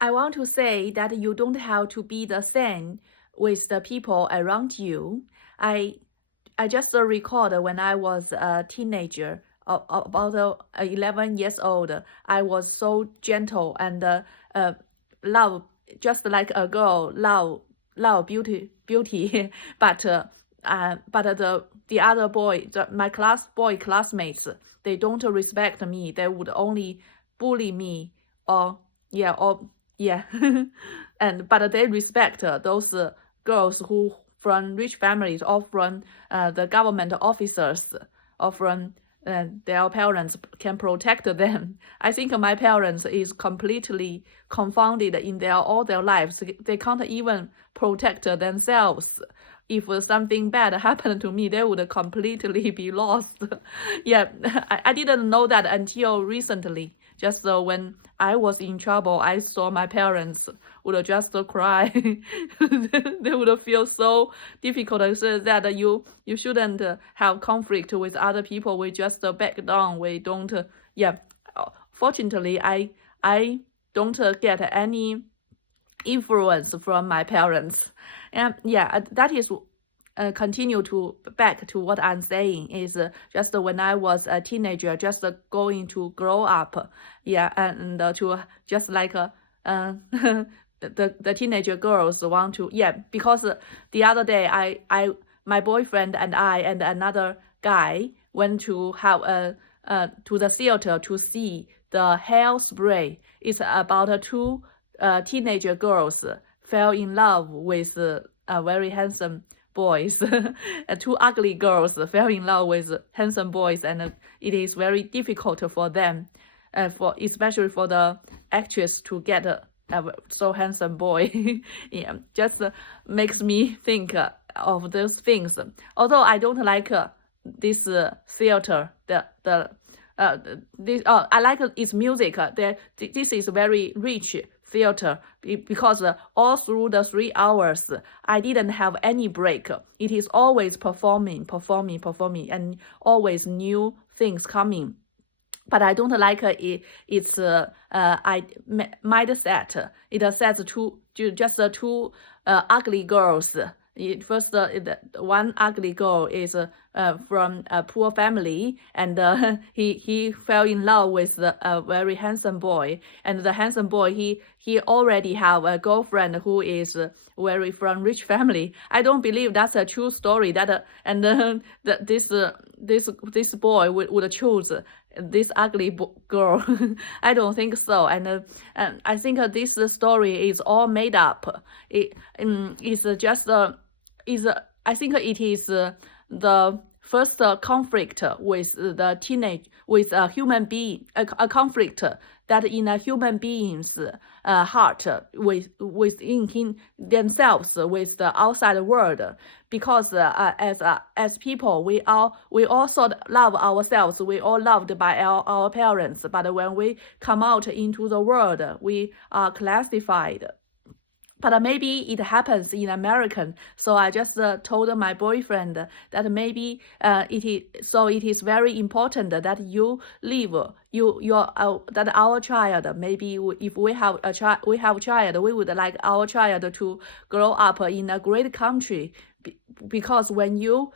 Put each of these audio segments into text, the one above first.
I want to say that you don't have to be the same with the people around you. I I just recalled when I was a teenager, about 11 years old. I was so gentle and love, just like a girl, love beauty. But the other boy, my classmates, they don't respect me. They would only bully me, or yeah, or yeah, and but they respect those girls who from rich families or from the government officers or from their parents can protect them. I think my parents is completely confounded in their all their lives. They can't even protect themselves. If something bad happened to me, they would completely be lost. Yeah, I didn't know that until recently. Just when I was in trouble, I saw my parents would just cry. They would feel so difficult, so that you shouldn't have conflict with other people. We just back down. We don't. Yeah, fortunately, I don't get any influence from my parents. And yeah, that is continue to back to what I'm saying is just when I was a teenager, just going to grow up, yeah, and to just like the teenager girls want to, yeah, because the other day I my boyfriend and I and another guy went to have a to the theater to see the Hairspray. It's about two teenager girls fell in love with very handsome boys. Two ugly girls fell in love with handsome boys, and it is very difficult for them, for especially for the actress to get a so handsome boy. Yeah, just makes me think of those things. Although I don't like this theater, uh, this I like its music. This is very rich theater because all through the 3 hours I didn't have any break. It is always performing, and always new things coming. But I don't like its mindset. It says just two ugly girls. First, one ugly girl is from a poor family, and he fell in love with a very handsome boy. And the handsome boy, he already have a girlfriend who is very from rich family. I don't believe that's a true story. This boy would choose this ugly girl. I don't think so, and I think this story is all made up. It is just is I think it is the first conflict with the teenage with a human being, a conflict that in a human being's heart within themselves with the outside world, because as people we all sort of love ourselves, we all loved by our parents, but when we come out into the world we are classified. But maybe it happens in American. So I just told my boyfriend that maybe it is very important that you live that our child, maybe if we have a child, we would like our child to grow up in a great country, because when you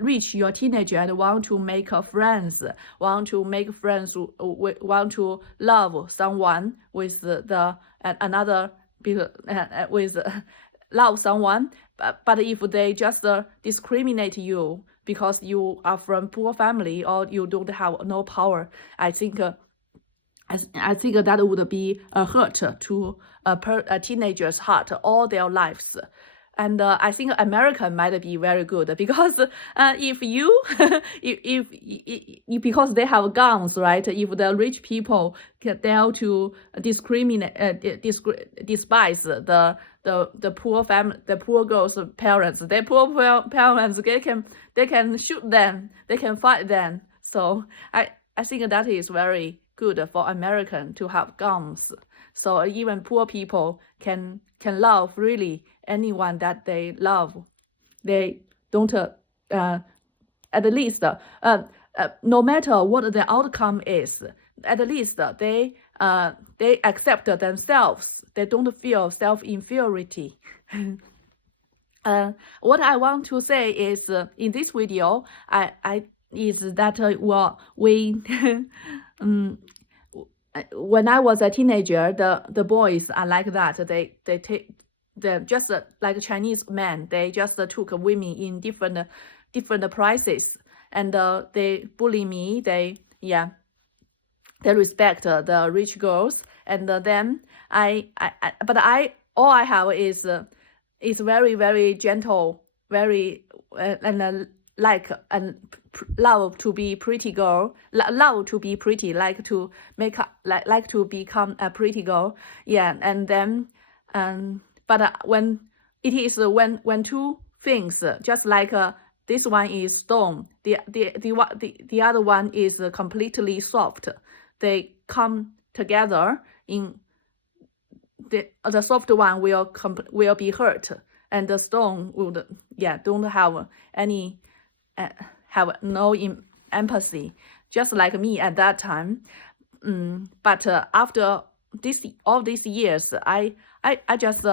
reach your teenager and want to make friends, want to love someone with the another with love someone, but if they just discriminate you because you are from poor family or you don't have no power, I think I think that would be a hurt to a teenager's heart all their lives. And I think American might be very good, because if you if because they have guns, right? If the rich people can dare to discriminate, despise the poor family, the poor girl's parents, their poor parents, they can shoot them, they can fight them. So I think that is very good for American to have guns. So even poor people can love really anyone that they love. They don't at least no matter what the outcome is, at least they accept themselves. They don't feel self-inferiority. What I want to say is in this video, is that we when I was a teenager, the boys are like that. They take just like Chinese men. They just took women in different prices, and they bully me. They respect the rich girls, and then all I have is very, very gentle, very like and love to be pretty girl, love to be pretty, like to make up, like to become a pretty girl. And then but when it is when two things, just like this one is stone, the other one is completely soft. They come together in the soft one will be hurt, and the stone would don't have any have no empathy, just like me at that time. But after all these years, I just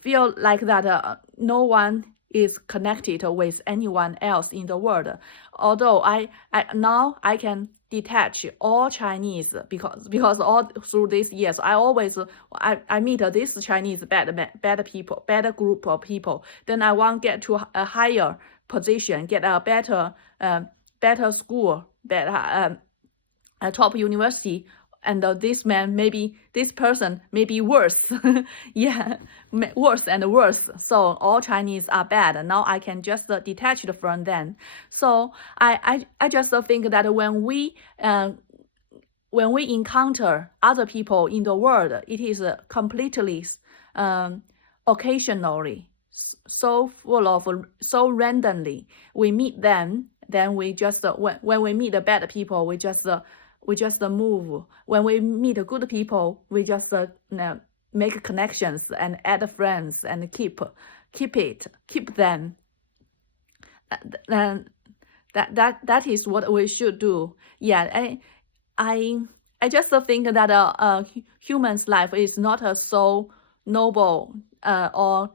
feel like that no one is connected with anyone else in the world. Although now I can detach all Chinese, because all through these years I meet this Chinese bad people, bad group of people. Then I want to get to a higher position, get a better school, better a top university. And this person may be worse. Worse and worse. So all Chinese are bad. Now I can just detach from them. So I just think that when we encounter other people in the world, it is completely occasionally, so randomly we meet them. Then we just when we meet the bad people, we just move. When we meet good people, we just make connections and add friends and keep them. That is what we should do. I just think that a human's life is not so noble or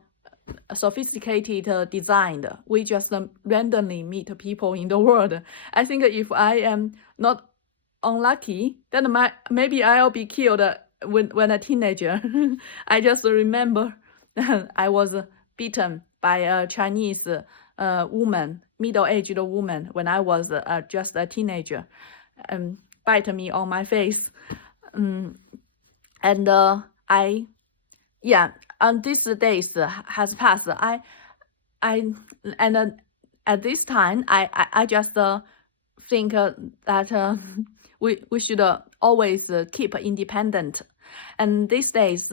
sophisticated designed. We just randomly meet people in the world. I think if I am not unlucky, then maybe I'll be killed when a teenager. I just remember I was beaten by a Chinese woman, middle-aged woman, when I was just a teenager, bite me on my face. And these days has passed. At this time I just think that we should always keep independent. And these days,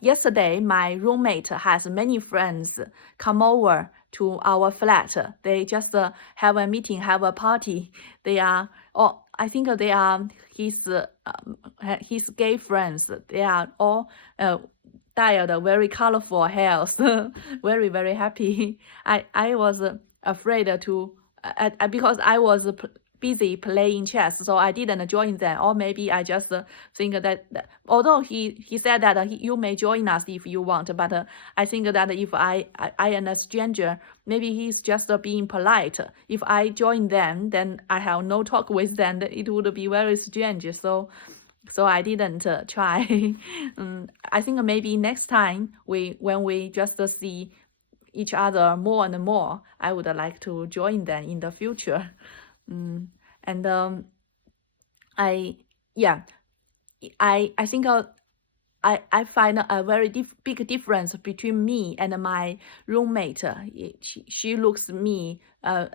yesterday, my roommate has many friends come over to our flat. They just have a meeting, have a party. They are, I think they are his gay friends. They are all dyed very colorful hairs, very, very happy. I was afraid to, because I was busy playing chess, so I didn't join them. Or maybe I just think that although he said that you may join us if you want, but I think that if I am a stranger, maybe he's just being polite. If I join them, then I have no talk with them. It would be very strange. So I didn't try. I think maybe next time when we just see each other more and more, I would like to join them in the future. And I think I find a very big difference between me and my roommate. She looks me my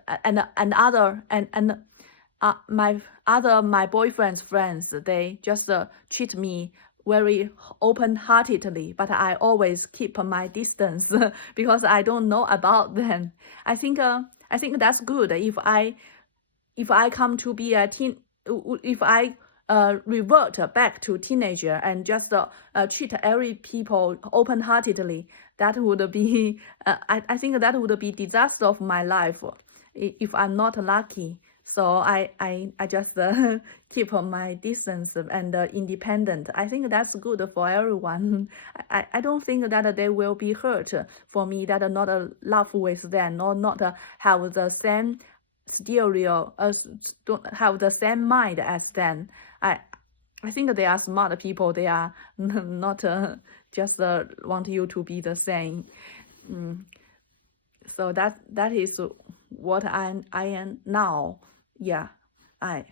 boyfriend's friends. They just treat me very open-heartedly, but I always keep my distance because I don't know about them. I think that's good. If I come to be if I revert back to teenager and just treat every people open-heartedly, that would be I think that would be disaster of my life if I'm not lucky. So I just keep my distance and independent. I think that's good for everyone. I don't think that they will be hurt for me that not love with them or not have the same stereo, don't have the same mind as them. I think they are smart people. They are not just want you to be the same. So that is what I am now. Yeah, I